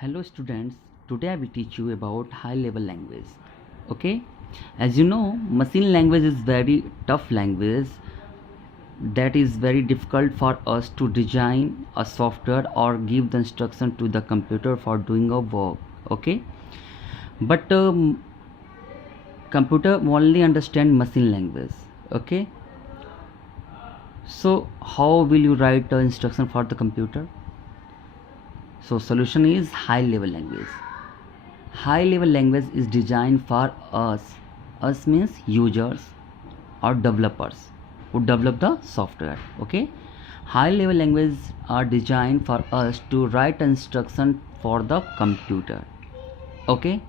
Hello students, today I will teach you about high level language. Okay, as you know, machine language is very tough language that is very difficult for us to design a software or give the instruction to the computer for doing a work. Okay, but computer only understand machine language. Okay, so how will you write the instruction for the computer? So solution is high level language. High level language is designed for us means users or developers who develop the software. Okay, high level language are designed for us to write instruction for the computer. Okay,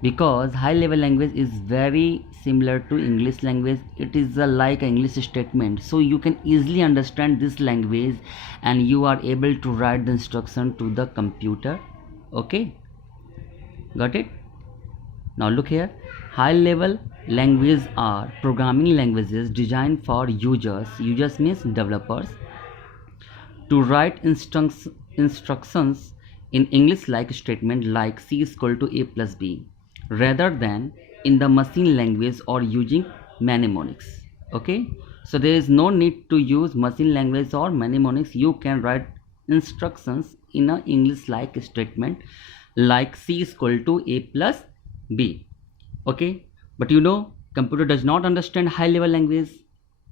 because high level language is very similar to English language. It is like an English statement, so you can easily understand this language and you are able to write the instruction to the computer. Okay, got it? Now look here, high level languages are programming languages designed for users means developers, to write instructions in English like statement like C is equal to A plus B rather than in the machine language or using mnemonics. Okay, so there is no need to use machine language or mnemonics. You can write instructions in a English like statement like C is equal to A plus B. Okay, but you know computer does not understand high level language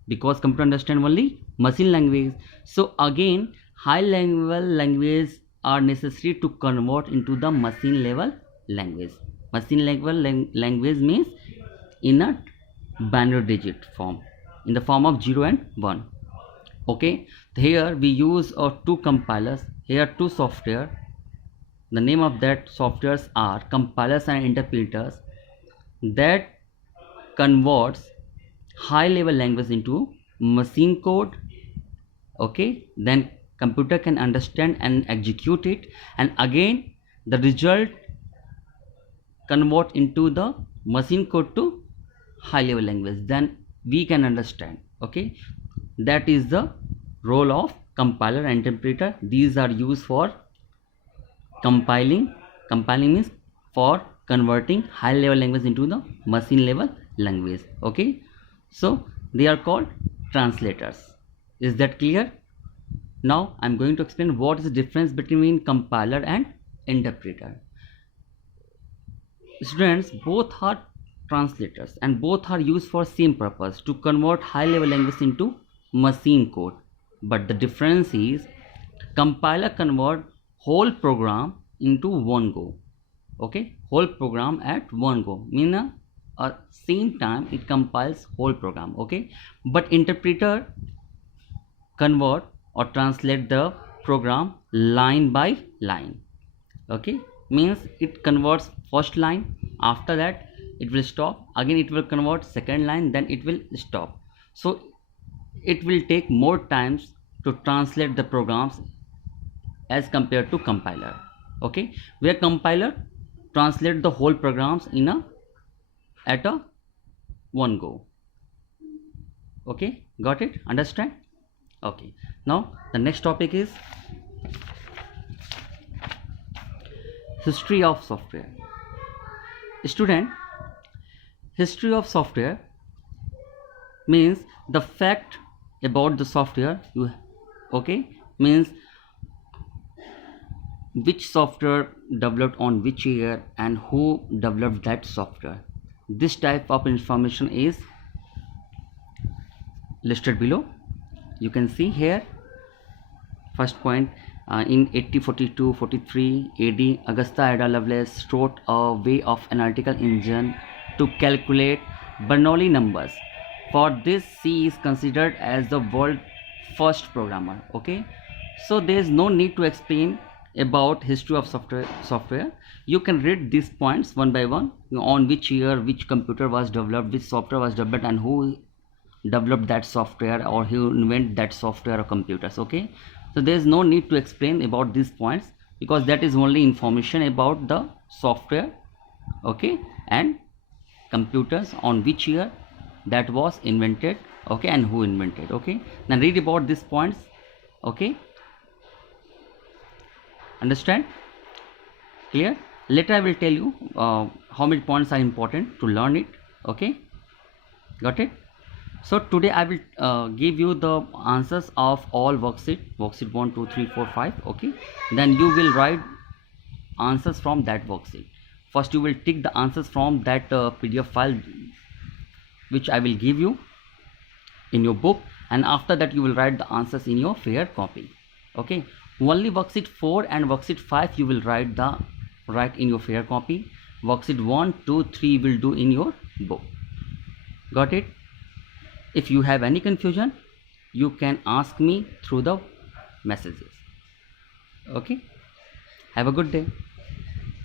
because computer understand only machine language. So again high level language are necessary to convert into the machine level language. Machine level language means in a binary digit form, in the form of 0 and 1. Okay, here we use two compilers, here two software. The name of that softwares are compilers and interpreters that converts high level language into machine code. Okay, then computer can understand and execute it, and again the result convert into the machine code to high level language, then we can understand. Okay, that is the role of compiler and interpreter. These are used for compiling means for converting high level language into the machine level language. Okay, so they are called translators. Is that clear? Now I'm going to explain what is the difference between compiler and interpreter. Students, both are translators and both are used for same purpose, to convert high level language into machine code. But the difference is compiler convert whole program into one go. Okay, whole program at one go, mean a same time it compiles whole program. Okay, but interpreter convert or translate the program line by line. Okay, means it converts first line, after that it will stop, again it will convert second line, then it will stop. So it will take more times to translate the programs as compared to compiler. Okay, where compiler translate the whole programs in at a one go. Okay, got it? Understand? Okay, now the next topic is history of software. Student, history of software means the fact about the software you. Okay, means which software developed on which year and who developed that software. This type of information is listed below. You can see here. First point, in 1842-43 AD, Augusta Ada Lovelace wrote a way of analytical engine to calculate Bernoulli numbers. For this, she is considered as the world's first programmer. Okay, so there is no need to explain about history of software. You can read these points one by one, on which year which computer was developed, which software was developed, and who developed that software or who invented that software or computers. Okay, so there is no need to explain about these points because that is only information about the software. Okay, and computers, on which year that was invented. Okay, and who invented. Okay, now read about these points. Okay, understand? Clear? Later I will tell you how many points are important to learn it. Okay, got it? So today I will give you the answers of all worksheet 1 2 3 4 5. Okay, then you will write answers from that worksheet. First you will tick the answers from that PDF file which I will give you in your book, and after that you will write the answers in your fair copy. Okay, only worksheet 4 and worksheet 5 you will write in your fair copy. Worksheet 1 2 3 will do in your book. Got it? If you have any confusion, you can ask me through the messages. Okay, have a good day.